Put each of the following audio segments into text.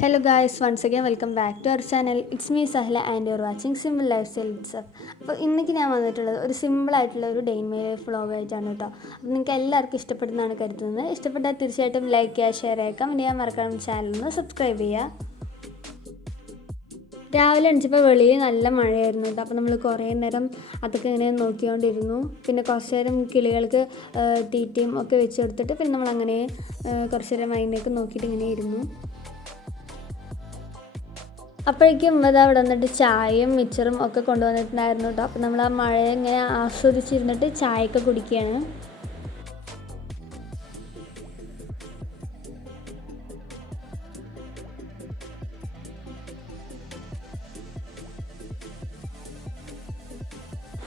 Hello guys, once again welcome back to our channel. It's me Sahla and you're watching Simple Lifestyle itself. അപ്പോൾ ഇന്നേക്ക് ഞാൻ വന്നിട്ടുള്ളത് ഒരു simple ആയിട്ടുള്ള ഒരു day in my life vlog ആയിട്ടാണ് കേട്ടോ. അപ്പോൾ നിങ്ങൾക്ക് എല്ലാവർക്കും ഇഷ്ടപ്പെടുന്നതാണ് കരുതുന്നത്. ഇഷ്ടപ്പെട്ടാൽ തീർച്ചയായിട്ടും ലൈക്ക് ചെയ്യുക, ഷെയർ ചെയ്യുക, പിന്നെ ഞാൻ മറക്കാതെ ചാനൽ ഒന്ന് സബ്സ്ക്രൈബ് ചെയ്യുക. രാവിലെ എണീച്ചപ്പോൾ വെളിയിൽ നല്ല മഴയായിരുന്നു കേട്ടോ. അപ്പോൾ നമ്മൾ കുറേ നേരം അതൊക്കെ ഇങ്ങനെ നോക്കിക്കൊണ്ടിരുന്നു. പിന്നെ കുറച്ച് നേരം കിളികൾക്ക് തീറ്റയും ഒക്കെ വെച്ച് കൊടുത്തിട്ട് പിന്നെ നമ്മളങ്ങനെ കുറച്ച് നേരം അതിനേക്ക് നോക്കിയിട്ട് ഇങ്ങനെ ഇരുന്നു. അപ്പോഴേക്കും അത് അവിടെ വന്നിട്ട് ചായയും മിച്ചറും ഒക്കെ കൊണ്ടുവന്നിട്ടുണ്ടായിരുന്നു കേട്ടോ. അപ്പോൾ നമ്മൾ ആ മഴ ഇങ്ങനെ ആസ്വദിച്ചിരുന്നിട്ട് ചായയൊക്കെ കുടിക്കുകയാണ്.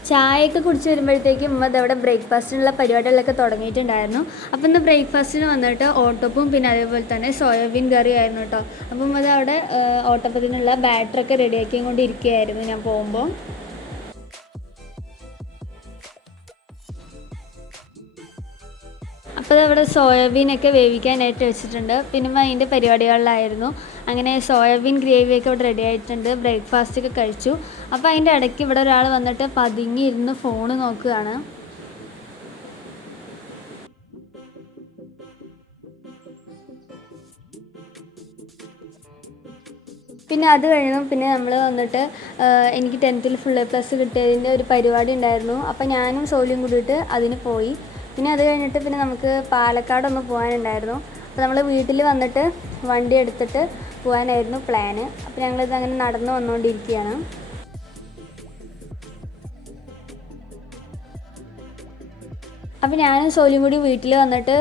ചായയൊക്കെ കുടിച്ച് വരുമ്പോഴത്തേക്കും അതവിടെ ബ്രേക്ക്ഫാസ്റ്റിനുള്ള പരിപാടികളൊക്കെ തുടങ്ങിയിട്ടുണ്ടായിരുന്നു. അപ്പം ഇന്ന് ബ്രേക്ക്ഫാസ്റ്റിന് വന്നിട്ട് ഓട്ടപ്പവും പിന്നെ അതേപോലെ തന്നെ സോയാബീൻ കറി ആയിരുന്നു കേട്ടോ. അപ്പം അതവിടെ ഓട്ടപ്പത്തിനുള്ള ബാറ്ററൊക്കെ റെഡിയാക്കി കൊണ്ടിരിക്കുകയായിരുന്നു ഞാൻ പോകുമ്പോൾ. അപ്പോൾ അതവിടെ സോയാബീനൊക്കെ വേവിക്കാനായിട്ട് വെച്ചിട്ടുണ്ട്. പിന്നെ അതിൻ്റെ പരിപാടികളിലായിരുന്നു. അങ്ങനെ സോയാബീൻ ഗ്രേവിയൊക്കെ ഇവിടെ റെഡി ആയിട്ടുണ്ട്. ബ്രേക്ക്ഫാസ്റ്റൊക്കെ കഴിച്ചു. അപ്പോൾ അതിൻ്റെ ഇടയ്ക്ക് ഇവിടെ ഒരാൾ വന്നിട്ട് പതുങ്ങിയിരുന്ന് ഫോണ് നോക്കുകയാണ്. പിന്നെ അത് കഴിഞ്ഞു പിന്നെ നമ്മൾ വന്നിട്ട് എനിക്ക് 10th ഫുൾ A+ കിട്ടിയതിൻ്റെ ഒരു പരിപാടി ഉണ്ടായിരുന്നു. അപ്പോൾ ഞാനും സോലിയും കൂടിയിട്ട് അതിന് പോയി. പിന്നെ അത് കഴിഞ്ഞിട്ട് പിന്നെ നമുക്ക് പാലക്കാടൊന്ന് പോകാനുണ്ടായിരുന്നു. അപ്പോൾ നമ്മൾ വീട്ടിൽ വന്നിട്ട് വണ്ടി എടുത്തിട്ട് പോകാനായിരുന്നു പ്ലാന്. അപ്പോൾ ഞങ്ങളിത് അങ്ങനെ നടന്നു വന്നുകൊണ്ടിരിക്കുകയാണ്. അപ്പോൾ ഞാനും സോലിയും കൂടി വീട്ടിൽ വന്നിട്ട്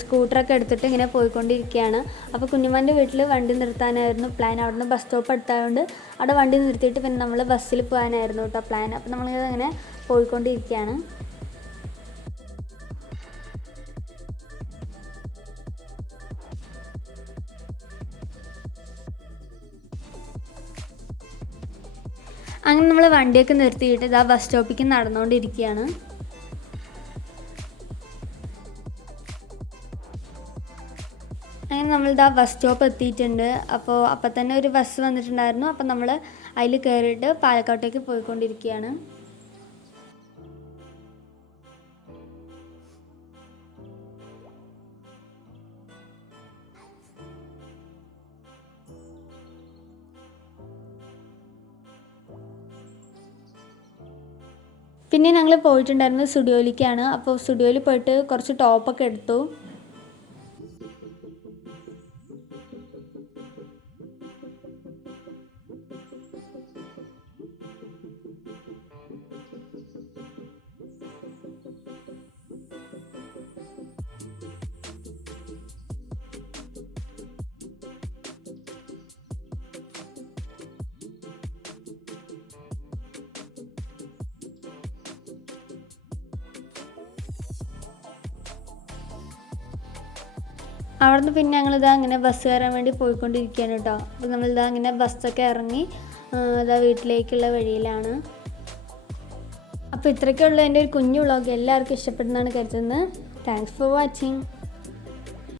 സ്കൂട്ടറൊക്കെ എടുത്തിട്ട് ഇങ്ങനെ പോയിക്കൊണ്ടിരിക്കുകയാണ്. അപ്പോൾ കുഞ്ഞുമ്മൻ്റെ വീട്ടിൽ വണ്ടി നിർത്താനായിരുന്നു പ്ലാൻ. അവിടുന്ന് ബസ് സ്റ്റോപ്പ് എടുത്തായതുകൊണ്ട് അവിടെ വണ്ടി നിർത്തിയിട്ട് പിന്നെ നമ്മൾ ബസ്സിൽ പോകാനായിരുന്നു കേട്ടോ പ്ലാൻ. അപ്പോൾ നമ്മളിങ്ങനെ പോയിക്കൊണ്ടിരിക്കുകയാണ്. അങ്ങനെ നമ്മൾ വണ്ടിയൊക്കെ നിർത്തിയിട്ട് ഇതാ ബസ് സ്റ്റോപ്പിലേക്ക് നടന്നുകൊണ്ടിരിക്കുകയാണ്. അങ്ങനെ നമ്മളിതാ ബസ് സ്റ്റോപ്പ് എത്തിയിട്ടുണ്ട്. അപ്പോൾ തന്നെ ഒരു ബസ് വന്നിട്ടുണ്ടായിരുന്നു. അപ്പോൾ നമ്മൾ അതിൽ കയറിയിട്ട് പാലക്കാട്ടേക്ക് പോയിക്കൊണ്ടിരിക്കുകയാണ്. പിന്നെ ഞങ്ങൾ പോയിട്ടുണ്ടായിരുന്നത് സ്റ്റുഡിയോയിലേക്കാണ്. അപ്പോൾ സ്റ്റുഡിയോയിൽ പോയിട്ട് കുറച്ച് ടോപ്പൊക്കെ എടുത്തു. അവിടുന്ന് പിന്നെ ഞങ്ങളിതാ അങ്ങനെ ബസ് കയറാൻ വേണ്ടി പോയിക്കൊണ്ടിരിക്കുകയാണ് കേട്ടോ. അപ്പോൾ നമ്മളിതാ അങ്ങനെ ബസ്സൊക്കെ ഇറങ്ങി ഇതാ വീട്ടിലേക്കുള്ള വഴിയിലാണ്. അപ്പോൾ ഇത്രയൊക്കെ ഉള്ള എൻ്റെ ഒരു കുഞ്ഞു വ്ളോഗ് എല്ലാവർക്കും ഇഷ്ടപ്പെടുന്നതാണ് കരുതുന്നത്. Thanks for watching.